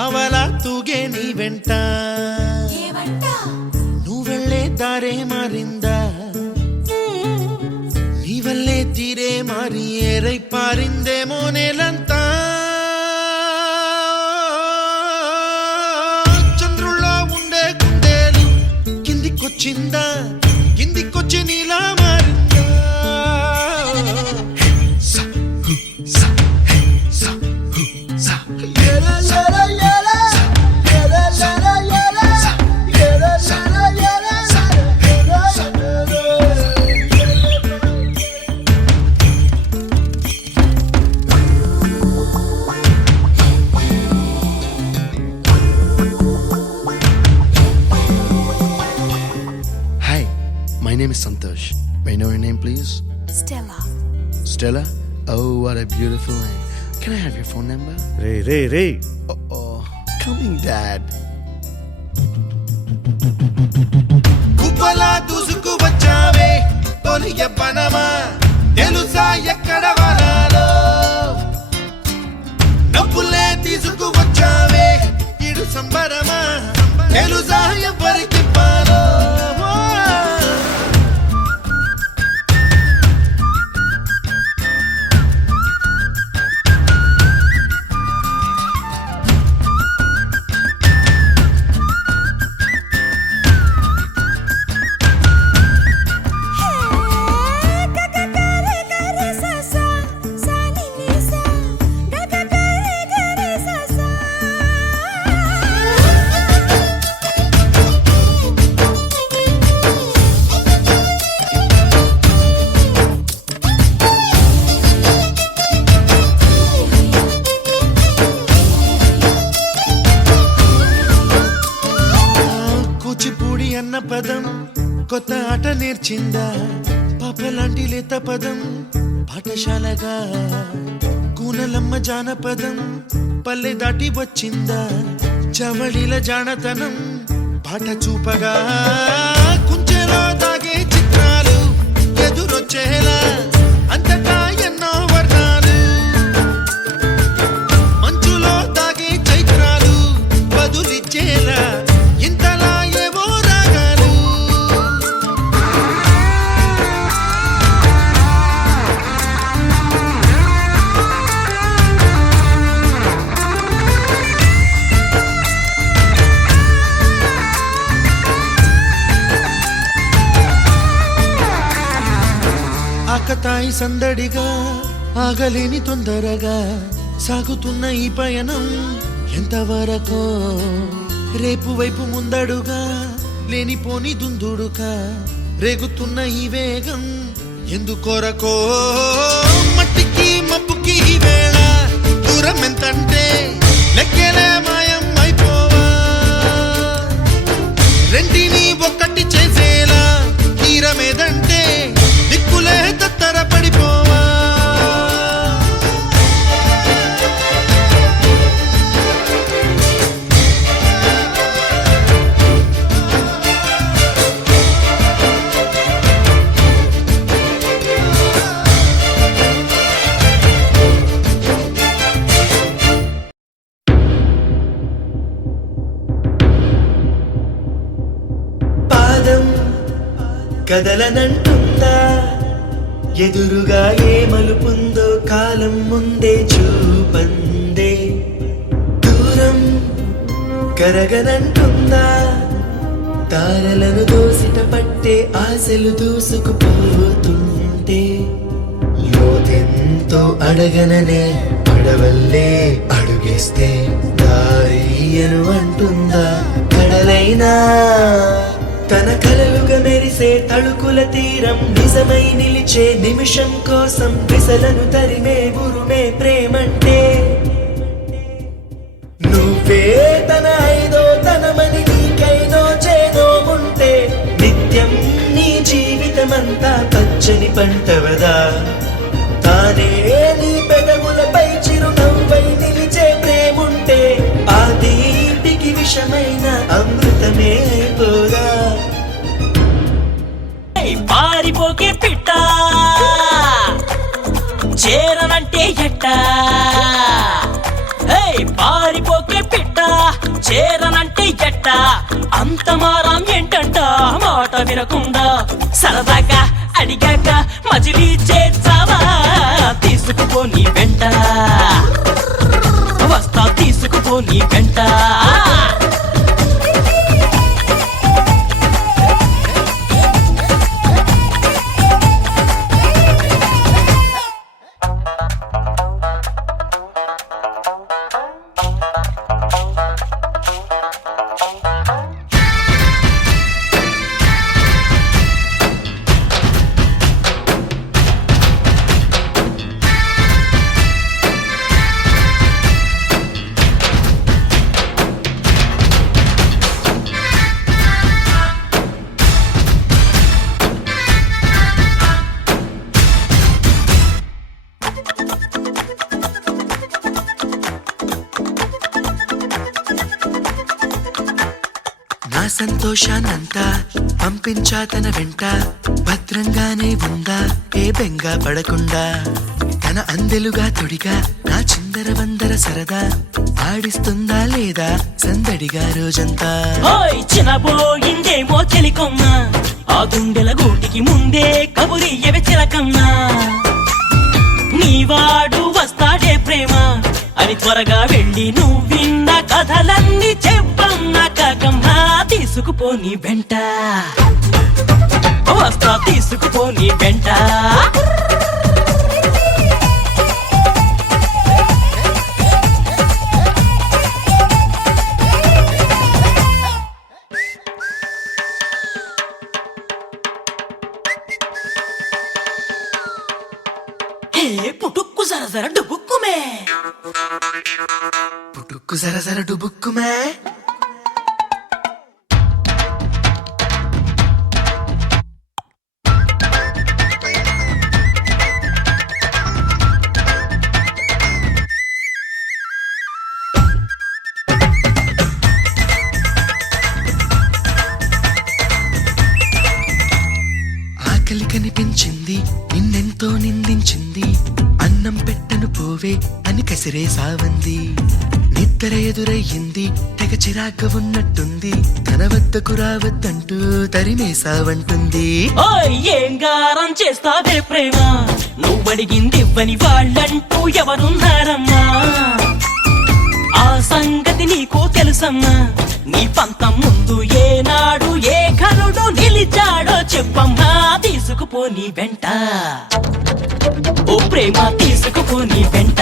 అవలా తూగే నీ వెంట నువ్వెళ్ళే దారే మారిందా నీ వల్లే తీరే మారి ఏరై పారిందేమో నేలంతా చంద్రుల్లో ఉండే గుండెలు కిందికొచ్చిందా కిందికొచ్చి నీలా మారిందా My name is Santosh. May I know your name, please? Stella. Stella? Oh, what a beautiful name. Can I have your phone number? Ray. Oh, coming, Dad. కుప్పలా దూసుకు వచ్చావే తొలి యవ్వనమా తెలుసా ఎక్కడ వనాలో నవ్వులే తీసుకు వచ్చావే ఇడు సంబరమా తెలుసా ఎవరికి పాలో కూచిపూడి అన్న పదం కొత్త ఆట నేర్చిందా పాపలాంటి లేత పదం పాఠశాలగా కూనలమ్మ జానపదం పల్లె దాటి వచ్చిందా చవళిల జానతనం పాట చూపగా కుంచెలో దాగే చిత్రాలు ఎదురొచ్చేలా అంతటా ఎన్నో వర్ణాలు మంచులో దాగే చైత్రాలు బదులిచ్చేలా ఇంతలా ఏవో రాగాలు ఆకతాయి సందడిగా ఆగలేని తొందరగా సాగుతున్న ఈ పయనం ఎంతవరకో రేపు వైపు ముందడుగా లేనిపోని దుందుడుగా రేగుతున్న ఈ వేగం ఎందుకొరకో మట్టికి మబ్బుకి ఈ వేళ దూరం ఎంతంటే లెక్కలే మాయం అయిపోవా రెంటిని ఒక్కటి చేసేలా తీరమేదంటే దిక్కులే తత్తర పడిపోవా కదలనంటుందా ఎదురుగా ఏ మలుపుందో కాలం ముందే చూపందే దూరం కరగనంటుందా తారలను దోసిట పట్టే ఆశలు దూసుకుపోతుంటే లోతెంతో అడగననే అడవల్లే అడుగేస్తే దారియను అంటుందా కడలైనా తన కలలుగా మెరిసే తళుకుల తీరం నిజమై నిలిచే నిమిషం కోసం విసలను తరిమే గురుమే ప్రేమంటే నువ్వే తన ఐదో తనమని నీకైదో చేదో ఉంటే నిత్యం నీ జీవితమంతా పచ్చని పంటవదా తానే నీ పెదవులపై చిరునవ్వై నిలిచే ప్రేముంటే ఆ దీపికి విషమైన అమృతమే అయిపోదా పారిపోకే పిట్ట చేరనంటే ఎట్ట పారిపోకే పిట్ట తీరకుండా సరదాగా అడిగాక మజిలీ చేర్చావా తీసుకుపో నీ వెంట వస్తా తీసుకుపో నీ వెంట నా సంతోషాన్నంతా పంపించా తన వెంట భద్రంగానే ఉందా ఏ బెంగ పడకుండా తన అందెలుగా తొడిగా నా చిందర వందర సరదా ఆడిస్తుందా లేదా సందడిగా రోజంతా ఓయ్ చినబోయిందేమో చెలికొమ్మ ఆ గుండెల గూటికి ముందే కబురియవే చిలకన్నా నీవాడు వస్తాడే ప్రేమ అని త్వరగా వెళ్ళి నువ్వు విన్న కథలన్నీ చెప్పన్నా కాకమ్మా తీసుకుపో నీ వెంట వస్తా తీసుకుపో నీ వెంట పుట్టుక్కు జర డుబుక్కుమే పుట్టుక్కు జర జర డుబుక్కుమే ఆకలి కనిపించింది నిన్నెంతో నిందించింది అన్నం పెట్టను పోవే అని కసిరే సావంది నిద్ర ఎదురయ్యింది తెగ చిరాక ఉన్నట్టుంది తన వద్దకు రావద్దంటూ తరిమే సావంటుంది ఓయ్ ఏం గారం చేస్తావే ప్రేమ నువ్వడిగింది ఇవ్వని వాళ్ళంటూ ఎవరున్నారమ్మా ఆ సంగతి నీకు తెలుసమ్మా నీ పంతం ముందు ఏనాడు ఏ ఘనుడు నిలిచాడో చెప్పమ్మా తీసుకుపో నీ వెంట ఓ ప్రేమ తీసుకుపో నీ వెంట